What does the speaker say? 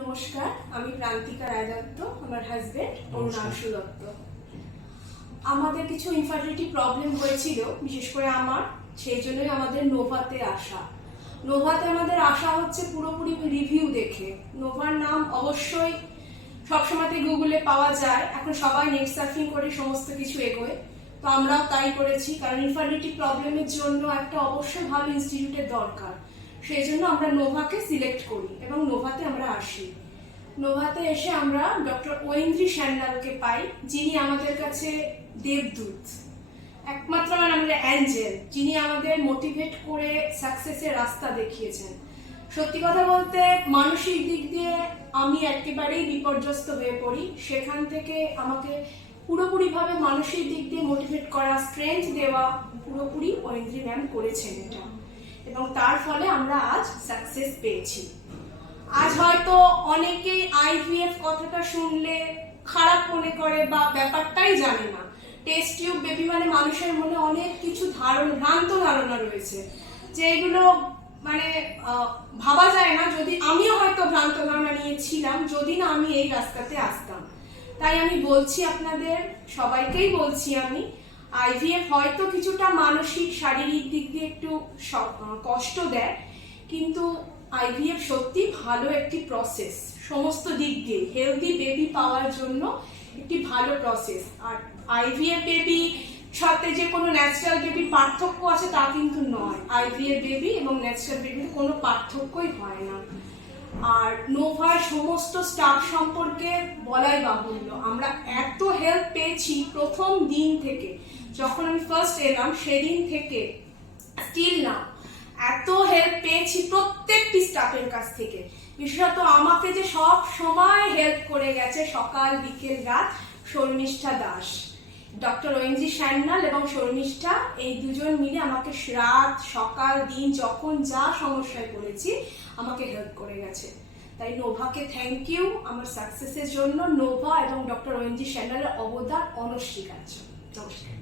নমস্কার, আমি প্রান্তিকা রায় দত্ত, আমার হাজবেন্ড অরুণাংশু দত্ত। আমাদের কিছু ইনফার্টিলিটি প্রবলেম হয়েছিল, বিশেষ করে আমার, সেই জন্যই আমাদের নোভাতে আসা। নোভাতে আমাদের আসা হচ্ছে পুরোপুরি রিভিউ দেখে। নোভার নাম অবশ্যই সবসময়তে গুগলে পাওয়া যায়, এখন সবাই নেট সার্ফিং করে সমস্ত কিছু এগোয়, তো আমরাও তাই করেছি, কারণ ইনফার্টিলিটি প্রবলেমের জন্য একটা অবশ্যই ভালো ইনস্টিটিউটের দরকার। সেই জন্য আমরা নোভাকে সিলেক্ট করি এবং নোভাতে আমরা আসি। নোভাতে এসে আমরা ডক্টর ঐন্দ্রী সান্যালকে পাই, যিনি আমাদের কাছে দেবদূত, একমাত্র আমাদের অ্যাঞ্জেল, যিনি আমাদের মোটিভেট করে সাকসেসের রাস্তা দেখিয়েছেন। সত্যি কথা বলতে মানসিক দিক দিয়ে আমি একেবারেই বিপর্যস্ত হয়ে পড়ি, সেখান থেকে আমাকে পুরোপুরিভাবে মানসিক দিক দিয়ে মোটিভেট করা, স্ট্রেংথ দেওয়া পুরোপুরি ঐন্দ্রী ম্যাম করেছেন এটা, এবং তার ফলে আমরা আজ সাকসেস পেয়েছি। আজ হয়তো অনেকেই আইভিএফ কথাটা শুনলে খারাপ মনে করে বা ব্যাপারটাই জানে না। টেস্ট টিউব বেবি মানে মানুষের মনে অনেক কিছু ভ্রান্ত ধারণা রয়েছে, যে এগুলো মানে ভাবা যায় না। যদি আমিও হয়তো ভ্রান্ত ধারণা নিয়েছিলাম, যদি না আমি এই রাস্তাতে আসতাম। তাই আমি বলছি আপনাদের সবাইকেই বলছি, আমি আইভিএফ হয়তো কিছুটা মানসিক শারীরিক দিক দিয়ে একটু কষ্ট দেয়, কিন্তু আইভিএফ সত্যি ভালো একটি প্রসেস, সমস্ত দিক দিয়ে হেলদি বেবি পাওয়ার জন্য একটি ভালো প্রসেস। আর আইভিএফ বেবি সাথে যে কোনো ন্যাচারাল বেবির পার্থক্য আছে তা কিন্তু নয়। আইভিএফ বেবি এবং ন্যাচারাল বেবির কোনো পার্থক্যই হয় না। আর নোভার সমস্ত স্টাফ সম্পর্কে বলাই বাহুল্য, আমরা এত হেল্প পেয়েছি প্রথম দিন থেকে, যখন আমি ফার্স্ট এলাম সেদিন থেকে স্টিল না এত হেল্প পেয়েছি প্রত্যেকটি স্টাফের কাছ থেকে। বিশেষত আমাকে যে সব সময় হেল্প করে গেছে সকাল বিকেল রাত শর্মিষ্ঠা দাস, ডক্টর ঐন্দ্রী সান্যাল এবং শর্মিষ্ঠা, এই দুজন মিলে আমাকে রাত সকাল দিন যখন যা সমস্যায় পড়েছি আমাকে হেল্প করে গেছে। তাই নোভাকে থ্যাংক ইউ আমার সাকসেসের জন্য। নোভা এবং ডক্টর ঐন্দ্রী সান্যালের অবদান অনস্বীকার্য। নমস্কার।